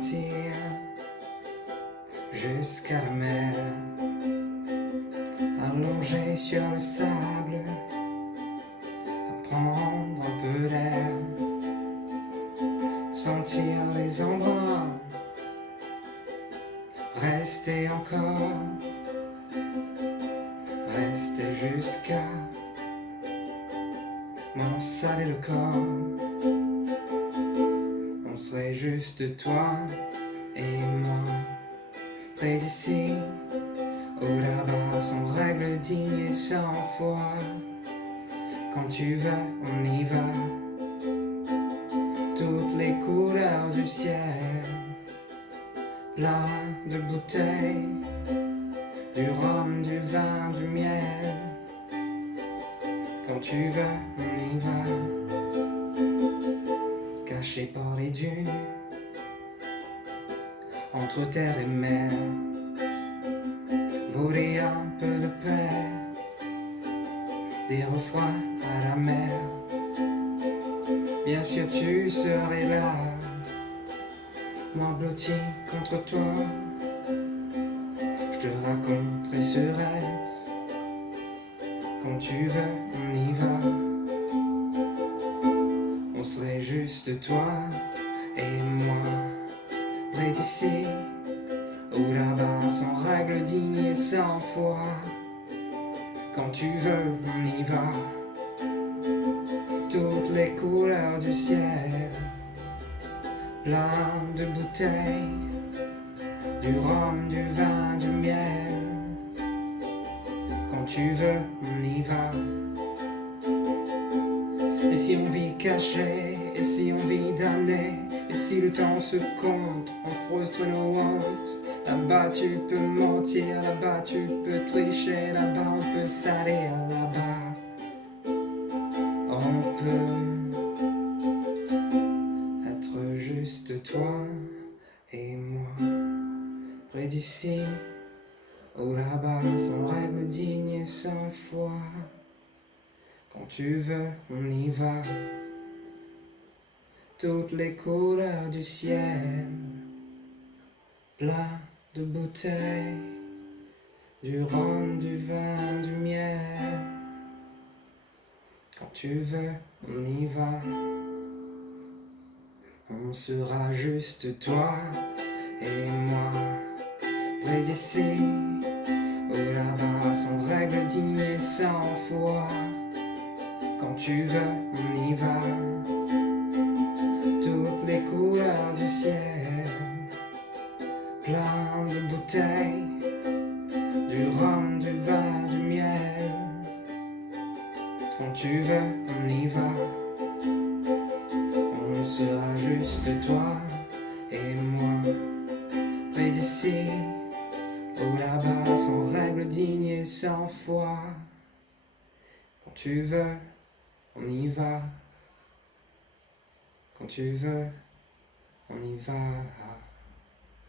partir jusqu'à la mer, allongé sur le sable, à prendre un peu d'air, sentir les embruns, rester encore, rester jusqu'à m'en saler le corps. On serait juste toi et moi, près d'ici ou là-bas, sans règles dignes et sans foi. Quand tu veux, on y va. Toutes les couleurs du ciel, plein de bouteilles, du rhum, du vin, du miel. Quand tu veux, on y va. Caché par les dunes, entre terre et mer, voler un peu de paix, des refroids à la mer. Bien sûr tu serais là, moi blotti contre toi. Je te raconterai ce rêve. Quand tu veux, on y va. On serait juste toi et moi, près d'ici ou là-bas, sans règles dignes et sans foi. Quand tu veux, on y va. Toutes les couleurs du ciel, plein de bouteilles, du rhum, du vin, du miel. Quand tu veux, on y va. Et si on vit caché, et si on vit damné, et si le temps se compte, on frustre nos hontes. Là-bas tu peux mentir, là-bas tu peux tricher, là-bas on peut salir, là-bas on peut être juste toi et moi, près d'ici ou là-bas, sans règles dignes et sans foi. Quand tu veux, on y va. Toutes les couleurs du ciel, plein de bouteilles, du rhum, du vin, du miel. Quand tu veux, on y va. On sera juste toi et moi, près d'ici ou là-bas, sans règles dignes et sans foi. Quand tu veux, on y va. Toutes les couleurs du ciel, plein de bouteilles, du rhum, du vin, du miel. Quand tu veux, on y va. On sera juste toi et moi, près d'ici ou là-bas, sans règles dignes et sans foi. Quand tu veux, on y va. Quand tu veux, on y va.